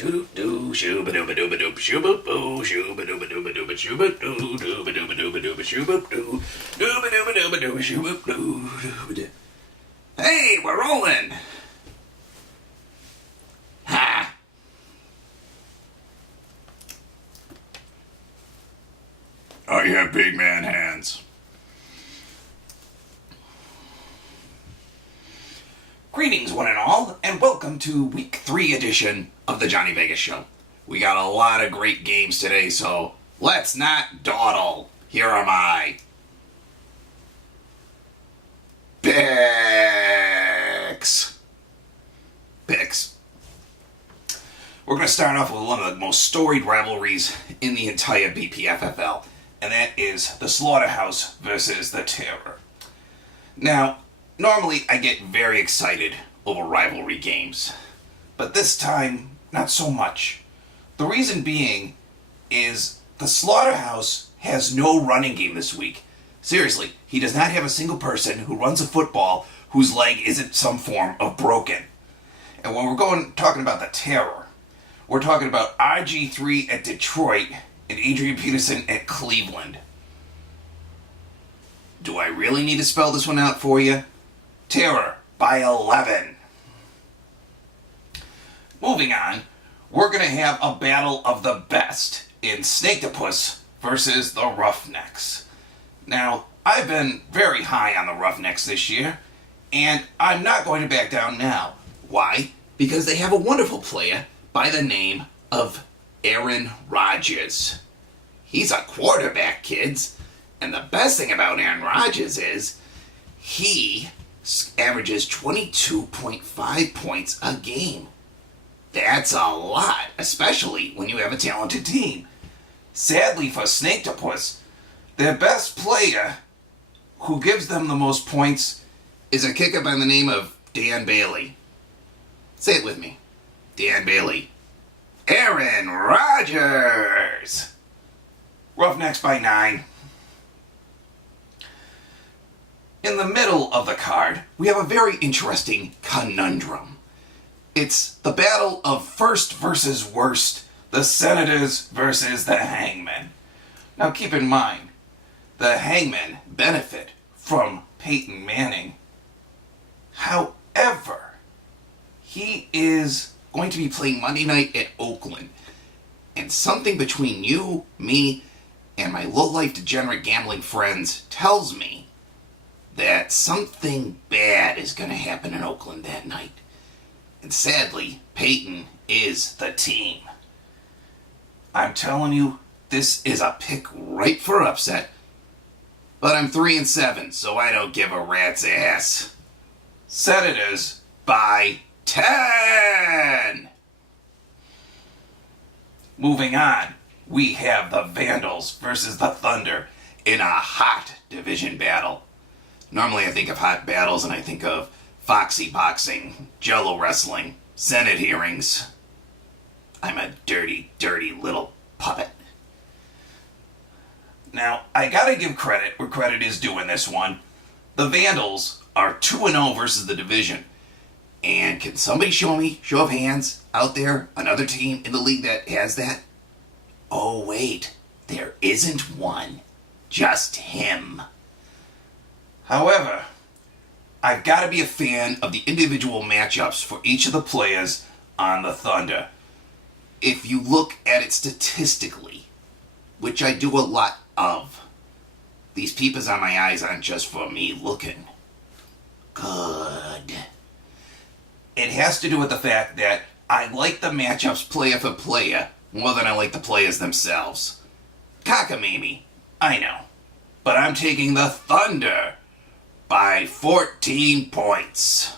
doo doo shooba dooba dooba doop shooba boo shooba dooba dooba dooba shooba doo dooba dooba dooba dooba shooba doo dooba dooba dooba dooba shooba doo dooba doo. Hey, we're rolling. Ha. I have big man hands. Greetings, one and all, and welcome to Week 3 edition of the Johnny Vegas Show. We got a lot of great games today, so let's not dawdle. Here are my picks. We're going to start off with one of the most storied rivalries in the entire BPFFL, and that is the Slaughterhouse versus the Terror. Now, normally I get very excited over rivalry games, but this time, not so much. The reason being is the Slaughterhouse has no running game this week. Seriously, he does not have a single person who runs a football whose leg isn't some form of broken. And when we're talking about the Terror, we're talking about RG3 at Detroit and Adrian Peterson at Cleveland. Do I really need to spell this one out for you? Terror by 11. Moving on, we're going to have a battle of the best in Snakektopus versus the Roughnecks. Now, I've been very high on the Roughnecks this year, and I'm not going to back down now. Why? Because they have a wonderful player by the name of Aaron Rodgers. He's a quarterback, kids, and the best thing about Aaron Rodgers is he averages 22.5 points a game. That's a lot, especially when you have a talented team. Sadly for Snakektopus, their best player who gives them the most points is a kicker by the name of Dan Bailey. Say it with me. Dan Bailey. Aaron Rodgers. Roughnecks by 9. In the middle of the card, we have a very interesting conundrum. It's the battle of first versus worst, the Senators versus the Hangmen. Now keep in mind, the Hangmen benefit from Peyton Manning. However, he is going to be playing Monday night at Oakland. And something between you, me, and my low-life degenerate gambling friends tells me that something bad is going to happen in Oakland that night. And sadly, Peyton is the team. I'm telling you, this is a pick right for upset. But I'm 3-7, so I don't give a rat's ass. Senators by 10! Moving on, we have the Vandals versus the Thunder in a hot division battle. Normally I think of hot battles and I think of Foxy boxing, Jello wrestling, Senate hearings. I'm a dirty, dirty little puppet. Now, I gotta give credit where credit is due in this one. The Vandals are 2-0 versus the division. And can somebody show me, show of hands, out there, another team in the league that has that? Oh wait, there isn't one. Just him. However, I've got to be a fan of the individual matchups for each of the players on the Thunder. If you look at it statistically, which I do a lot of, these peepers on my eyes aren't just for me looking good. It has to do with the fact that I like the matchups player for player more than I like the players themselves. Cockamamie, I know. But I'm taking the Thunder by 14 points.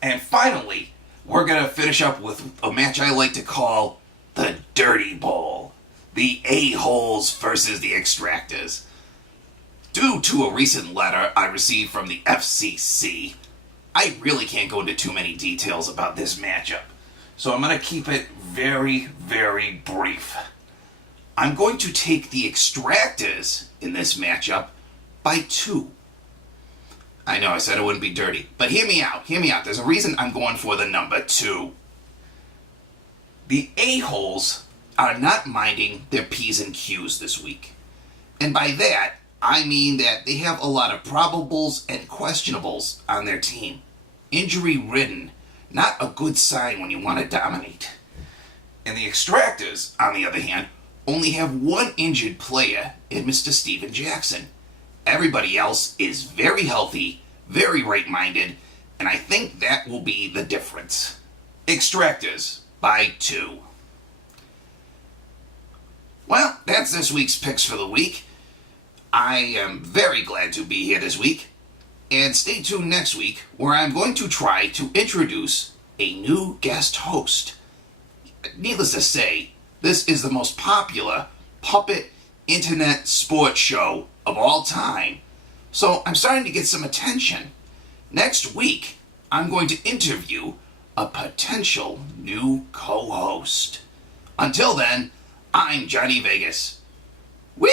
And finally, we're going to finish up with a match I like to call the Dirty Bowl. The A-Holes versus the Extractors. Due to a recent letter I received from the FCC, I really can't go into too many details about this matchup. So I'm going to keep it very, very brief. I'm going to take the Extractors in this matchup by 2. I know I said it wouldn't be dirty, but hear me out. There's a reason I'm going for the number 2. The a-holes are not minding their P's and Q's this week. And by that, I mean that they have a lot of probables and questionables on their team. Injury-ridden, not a good sign when you want to dominate. And the Extractors, on the other hand, only have one injured player in Mr. Steven Jackson. Everybody else is very healthy, very right-minded, and I think that will be the difference. Extractors by 2. Well, that's this week's picks for the week. I am very glad to be here this week. And stay tuned next week, where I'm going to try to introduce a new guest host. Needless to say, this is the most popular puppet internet sports show of all time. So I'm starting to get some attention. Next week, I'm going to interview a potential new co-host. Until then, I'm Johnny Vegas. Whee!